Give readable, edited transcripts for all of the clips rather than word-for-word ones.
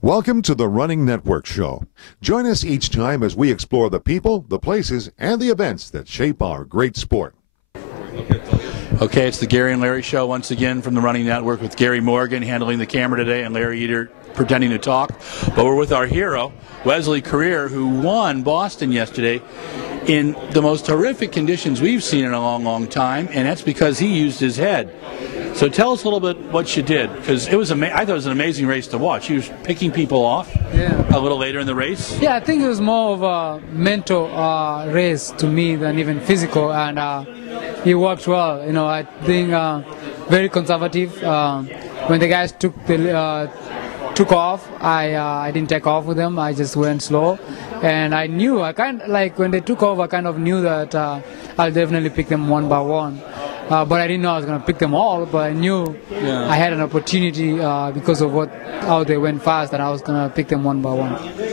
Welcome to the Running Network Show. Join us each time as we explore the people, the places, and the events that shape our great sport. Okay, it's the Gary and Larry Show once again from the Running Network with Gary Morgan handling the camera today and Larry Eder pretending to talk. But we're with our hero, Wesley Korir, who won Boston yesterday in the most horrific conditions we've seen in a long, long time, and that's because he used his head. So tell us a little bit what you did, because it was I thought it was an amazing race to watch. He was picking people off a little later in the race. Yeah, I think it was more of a mental race to me than even physical, and he worked well. You know, I think very conservative. When the guys took off, I didn't take off with them. I just went slow, and I knew when they took off, I kind of knew that I'll definitely pick them one by one. But I didn't know I was going to pick them all, but I knew I had an opportunity because of how they went fast, that I was going to pick them one by one.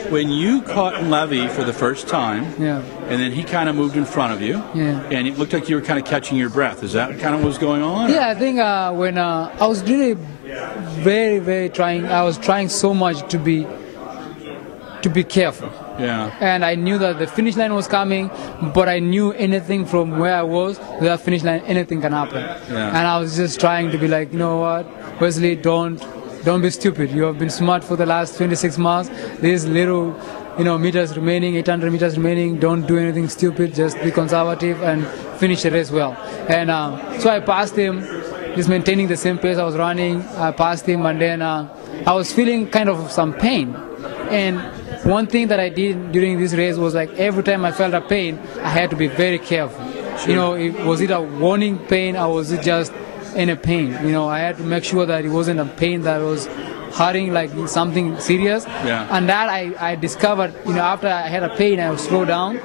When you caught Levy for the first time, and then he kind of moved in front of you, and it looked like you were kind of catching your breath. Is that kind of what was going on? Yeah, I think when I was really very, very trying, I was trying so much to be careful. Yeah. And I knew that the finish line was coming, but I knew anything from where I was to that finish line, anything can happen. Yeah. And I was just trying to be like, you know what, Wesley, don't be stupid. You have been smart for the last 26 miles. There's little, meters remaining, 800 meters remaining. Don't do anything stupid. Just be conservative and finish the race well. And so I passed him, just maintaining the same pace I was running. I passed him, and then I was feeling kind of some pain. And one thing that I did during this race was, like, every time I felt a pain, I had to be very careful. Sure. Was it a warning pain or was it just any pain? I had to make sure that it wasn't a pain that was hurting, like something serious. Yeah. And that I discovered, after I had a pain, I would slow down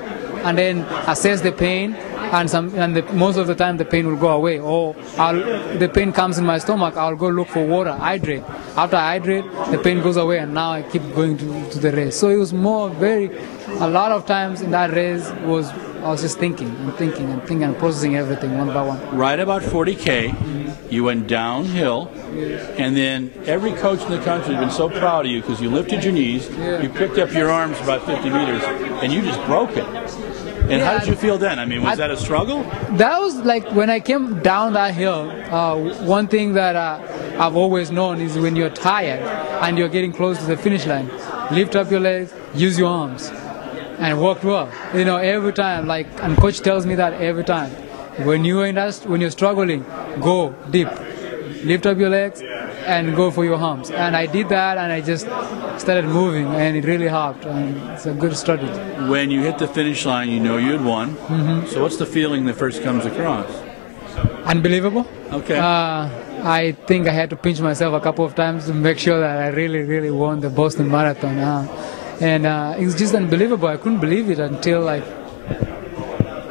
and then assess the pain. And most of the time the pain will go away, or the pain comes in my stomach, I'll go look for water, hydrate. After I hydrate, the pain goes away, and now I keep going to the race. So it was a lot of times in that race I was just thinking and processing everything one by one. Right about 40K, you went downhill, and then every coach in the country has been so proud of you because you lifted your knees, you picked up your arms about 50 meters, and you just broke it. And how did you feel then? I mean, was that a struggle? That was like when I came down that hill, one thing that I've always known is when you're tired and you're getting close to the finish line, lift up your legs, use your arms, and walk well. Every time, and coach tells me that every time. When you're struggling, go deep. Lift up your legs and go for your arms. And I did that, and I just started moving, and it really helped. And it's a good strategy. When you hit the finish line, you know you had won. Mm-hmm. So what's the feeling that first comes across? Unbelievable. Okay. I think I had to pinch myself a couple of times to make sure that I really, really won the Boston Marathon. And it was just unbelievable. I couldn't believe it until,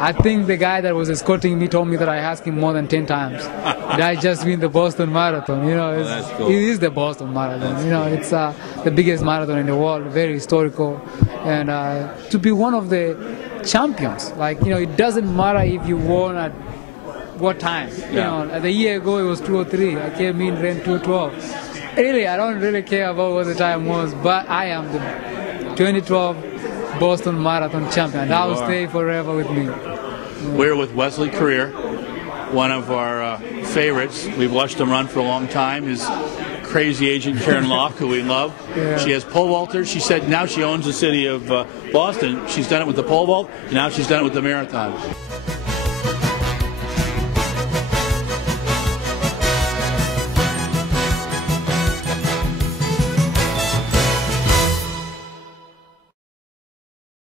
I think the guy that was escorting me told me that I asked him more than 10 times. Did I just win the Boston Marathon? That's cool. It is the Boston Marathon. It's the biggest marathon in the world, very historical. And to be one of the champions, it doesn't matter if you won at what time. The year ago it was 2:03. I came in, ran 2:12. Really, I don't really care about what the time was, but I am the 2012 Boston Marathon champion. That will stay forever with me. We're with Wesley Korir, one of our favorites. We've watched him run for a long time. His crazy agent, Karen Locke, who we love. Yeah. She has pole vaulters. She said now she owns the city of Boston. She's done it with the pole vault, and now she's done it with the marathon.